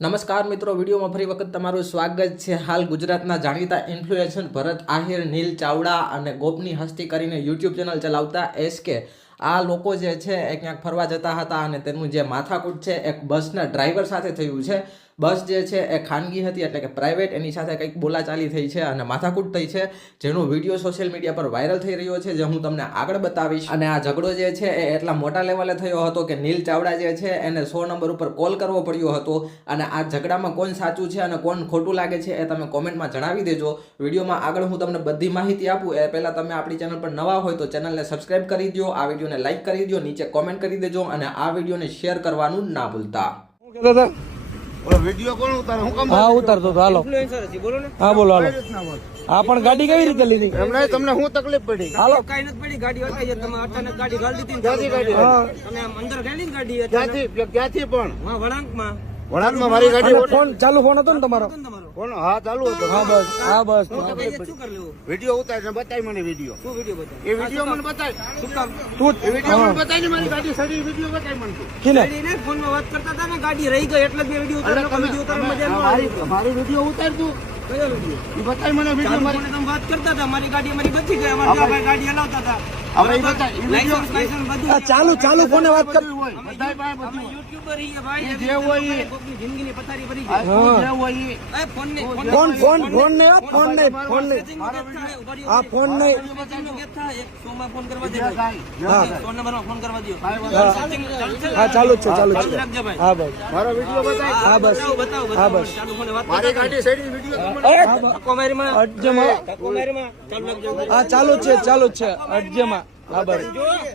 નમસ્કાર મિત્રો, વિડીયોમાં ફરી વખત તમારું સ્વાગત છે। હાલ ગુજરાતના જાણીતા ઇન્ફ્લુએન્સર ભરત આહિર, નીલ ચાવડા અને ગોપની હસ્તી કરીને યુટ્યુબ ચેનલ ચલાવતા એસકે આ લોકો જે છે એ ક્યાંક ફરવા જતા હતા અને તેનું જે માથાકૂટ છે એક બસના ડ્રાઈવર સાથે થયું છે। બસ જે છે એ ખાનગી હતી એટલે કે પ્રાઇવેટ, એની સાથે કંઈક બોલાચાલી થઈ છે અને માથાકૂટ થઈ છે, જેનો વિડીયો સોશિયલ મીડિયા પર વાયરલ થઈ રહ્યો છે, જે હું તમને આગળ બતાવીશ। અને આ ઝઘડો જે છે એ એટલા મોટા લેવલે થયો હતો કે નીલ ચાવડા જે છે એને 100 નંબર ઉપર કોલ કરવો પડ્યો હતો। અને આ ઝઘડામાં કોણ સાચું છે અને કોણ ખોટું લાગે છે એ તમે કોમેન્ટમાં જણાવી દેજો। વિડીયોમાં આગળ હું તમને બધી માહિતી આપું એ પહેલાં તમે આપણી ચેનલ પર નવા હોય તો ચેનલને સબસ્ક્રાઇબ કરી દો, આ વિડીયોને લાઇક કરી દો, નીચે કોમેન્ટ કરી દેજો અને આ વિડીયોને શેર કરવાનું ના ભૂલતા। વિડિયો કોણ ઉતારે? હું કામ? હા, ઉતારતો તો હાલો. ઇન્ફ્લુએન્સર છે, બોલો ને. હા, બોલો હાલો. આ પણ ગાડી કેવી રીતે લીધી? એમને તમને શું તકલીફ પડી? હાલો. કઈ નથી પડી, ગાડી હટાઈ છે, તમે અચાનક ગાડી ગાળી દીધી ને ક્યાંથી ગાડી? તમે આમ અંદર ગાડી ને ગાડી ક્યાંથી પણ? હા, વળાંકમાં વળાંકમાં મારી ગાડી અને ફોન ચાલુ ફોન હતો ને તમારો? તમારો કોણ? હા, ચાલુ હતો. હા બસ, હા બસ. શું કરી લેવું? વિડિયો ઉતારીને બતાય મને વિડિયો. શું વિડીયો બતાવ? એ વિડિયો મને બતાય. શું કામ? તું એ વિડિયો મને બતાય ને મારી ગાડી સડી વિડિયો બતાય મને તું. કિને? ગાડીને ફોનમાં વાત કરતા હતા ને, ગાડી રહી ગઈ એટલે જ મેં વિડીયો ઉતાર્યો. તમે વિડીયો ઉતારવા મજા ન આવી. મારી વિડિયો ઉતાર તું. કયો વિડીયો? એ બતાય મને વિડિયો ચાલુ મારી. ફોને તમે વાત કરતા હતા, મારી ગાડી અમારી બચી ગઈ, અમારા ભાઈ ગાડી હલાવતા હતા. હવે એ બતાય એ વિડિયો લાયસન્સ બધું આ ચાલુ ફોને વાત કર. હોય બતાય પાસે અમે બધું. યુટ્યુબર છીએ ભાઈ, એ જે હોય એ. કોકની જિંદગીની પથારી ભરી આ ગઈ. તું જે હોય એ. એ ફોન ને ફોન નહીં. આ ફોન નહીં. ફોન કરવા દે બીજા ભાઈ. કાંઈ. 100 નંબરમાં ફોન કરવા દો. હા, ચાલુ જ છે, ચાલુ જ છે. રાખજો ભાઈ. હા બસ, મારો વિડિયો બતાય. હા બસ. બતાવો હા, બસ. ચાલુ ફોને વાત મારી ગાડી સડી વિડિયો તમને કોમેરીમાં અડજમાં. કોમેરીમાં ચાલુ રાખજો. હા, ચાલુ જ છે, ચાલુ જ છે. અડજમાં. હા બસ,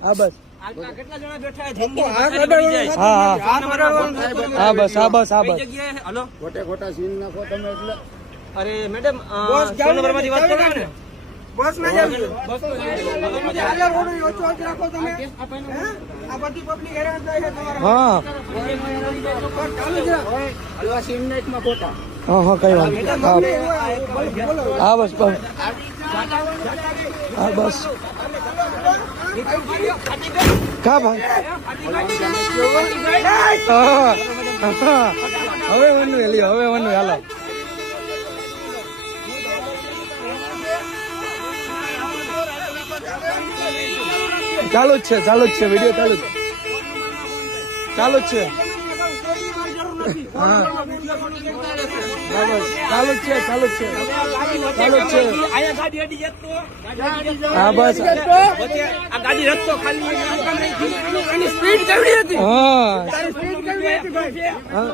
હા બસ. આ કેટલા જણા બેઠા છે? જિંદગી પથારી ભરી જાય. હા, હા. આ નંબર હા બસ, હા બસ, હા કઈ બસ. જગ્યાએ? હલો, ખોટા સીન નાખો તમે એટલે. અરે મેડમ, 100 નંબરમાંથી વાત કરો ને. બસ માં જાવ. બસ રાખો તમે. આ બધી પબ્લિક હેરાન થાય છે તમારા. હા, ચાલુ જ રાખો. હલવા સીન નાખમાં ખોટા. હા, કઈ વાત નહીં. હા બસ, બસ. હા બસ. કા ભાઈ? હા. હવે વનવે લ્યો, હવે વનવે હાલો. ચાલુ જ છે, ચાલુ જ છે, વિડીયો ચાલુ જ ચાલુ જ છે. હા, હા બસ, ચાલુ જ છે, ચાલુ જ છે, ચાલુ જ છે. આયા ગાડી અડી જતો. હા બસ. આ ગાડી રસ્તો ખાલી આની સ્પીડ કેવડી હતી? હા, તારી સ્પીડ કેવડી હતી ભાઈ? હા.